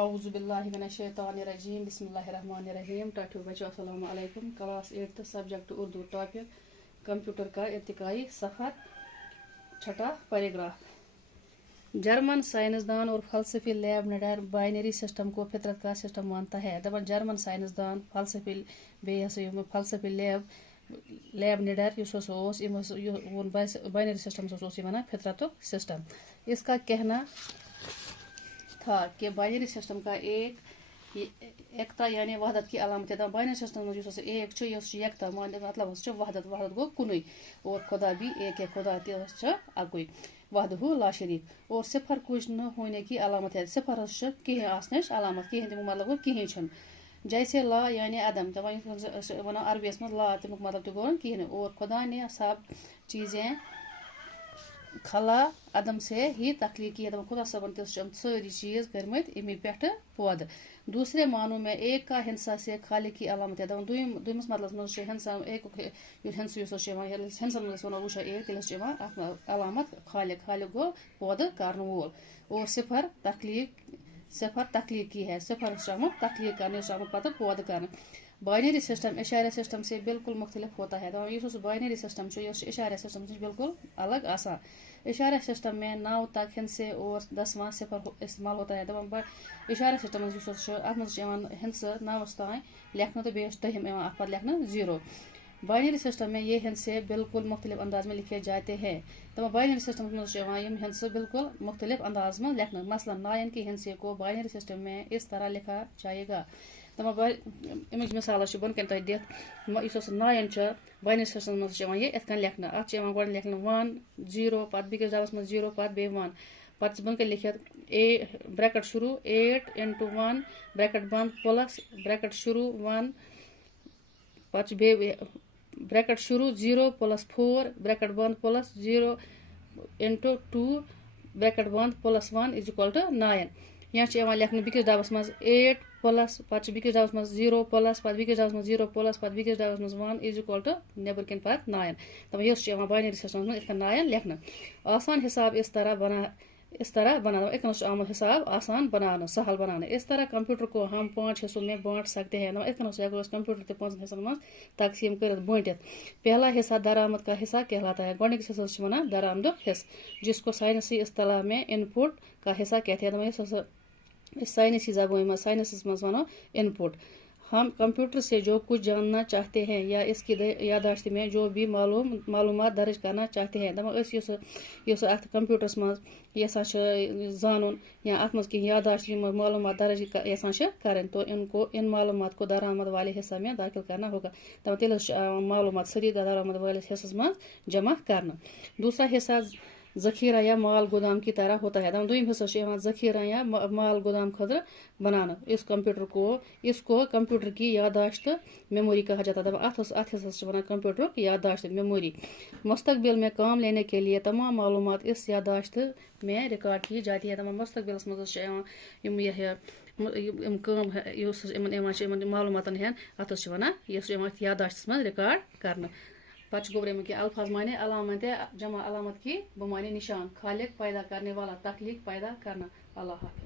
اعوذ باللہ من الشیطان الرجیم بسم اللہ الرحمن الرحیم. ٹاٹھو بچو السلام علیکم. Class 8 subject Urdu. Topic computer کا ارتقائی. صفحہ 6 پیراگراف. جرمن سائنسدان اور فلسفی لیب نڈر بائنری سسٹم کو فطرت کا سسٹم مانتا ہے. دپان جرمن سائنسدان فلسفی فلسفی لیب نڈر بائنری سسٹم فطرت سسٹم. اس کا کہنا تھا کہ بائنری سسٹم کا ایکتا یعنی وحدت کی علامت ہے. بائنری سسٹم ایک یکتا مطلب وحدت گو کنوئی اور خدا بھی ایک ہے. خدا اکوئی وحدہ لا شریک. اور صفر کچھ نہ ہونے کی علامت ہے. صفر کہیں آسنچ علامت کہیں تمیک مطلب گو کہیں چھن. جیسے لا یعنی عدم ونان عربیس مز لا تمیک مطلب تہ گو کہیں. اور خدا نے سب چیزیں خلا عدم سے ہی تخلیق کی ہے. خدا صاحب ساری چیز کرمت امی پہ پود. دوسرے معنوں میں ایک کا ہنسا سے خالق کی علامت ہے. دویمس مطلب مز ہنسا ایک ہنسن مز ونو وچھو ایک تیل علامت خالق. خالق گو پود کرن وول. اور صفر تخلیق کی ہے. صفر تخلیق کرنے پتہ پود کرنا. بائنری سسٹم اشاریہ سسٹم سے بالکل مختلف ہوتا ہے. اس بائنری سسٹم اشاریہ سسٹم سے بالکل الگ آسان. اشاریہ سسٹم میں 9 تک ہندسے اور 10واں صفر استعمال ہوتا ہے. اشاریہ سسٹم ات ہندسہ 9 تان لکھنا تو بیس 10 ات پہ لکھنا 0. بائنری سسٹم میں یہ ہندسے بالکل مختلف انداز میں لکھے جاتے ہیں. بائنری سسٹم ہندسہ بالکل مختلف انداز میں لکھنا. مثلا 9 کے ہندسے کو بائنری سسٹم میں اس طرح لکھا جائے گا. امچ مثال بن کن تہ دت. اس 9 بائنری سسٹم مز یہ ات کن لکھنا. ات گۄڈٕ لکھنا 1 0 پتہ بیکس ڈبس مز 0 پتہ بی 1 پتہ بن کن لکھت بریکٹ شروع 8 into 1 بریکٹ بند پلس بریکٹ شروع 1 پتہ بریکٹ شروع 0 پلس 4 بریکٹ بند پلس 0 into 2 بریکٹ بند پلس 1 is equal to 9. یا لکھنا بیکس ڈبس مز 8 پلس پتہ بیکس ڈبس مز 0 پلس پتہ بیکس ڈبس مز 0 پلس پتہ بیکس ڈبس مز 1 is equal to نیبر کن پتہ 9. یہ بائنری سسٹم مز 9 لکھنا. آسان حساب اس طرح بنا ایک آمد حساب آسان بنانا سہل بنانا. اس طرح کمپیوٹر کو ہم 5 حصوں میں بانٹ سکتے ہیں. کمپیوٹر تہ 5 حصوں میں تقسیم کر بانٹت. پہلا حصہ درآمد کا حصہ کہلاتا ہے. گۄڈنیکس حصس ونان درآمد حصہ جس کو سائنسی اصطلاح میں ان پٹ کا حصہ کہتے ہیں. سائنسی زبان میں سائنسس مز ونو ان پٹ. ہم کمپیوٹر سے جو کچھ جاننا چاہتے ہیں یا اس کی یادداشت میں جو بھی معلومات درج کرنا چاہتے ہیں. ات کمپیوٹرس مز یسان زانن یا ات مز کی یادداشت معلومات درج یسان کریں تو ان معلومات کو درآمد والے حصہ میں داخل کرنا ہوگا. تیل معلومات سری درآمد والے حصص مز جمع کرنا. دوسرا حصہ ذخیرہ یا مال گودام کی طرح ہوتا ہے. دویم حصہ ذخیرہ یا مال گودام خطر بنانا. اس کو کمپیوٹر کی یادداشت میموری کہا جاتا ہے. ات حصہ ونان کمپیوٹر کی یادداشت میموری. مستقبل میں کام لینے کے لیے تمام معلومات اس یادداشت میں ریکارڈ کی جاتی ہے. مستقبلس مز معلوماتن ہند ات یادداشت مز ریکارڈ کرنا. پتہ گوبر کہ الفاظ مانے علامت جمع علامت کی بمانے نشان. خالق پیدا کرنے والا تخلیق پیدا کرنا. اللہ حافظ.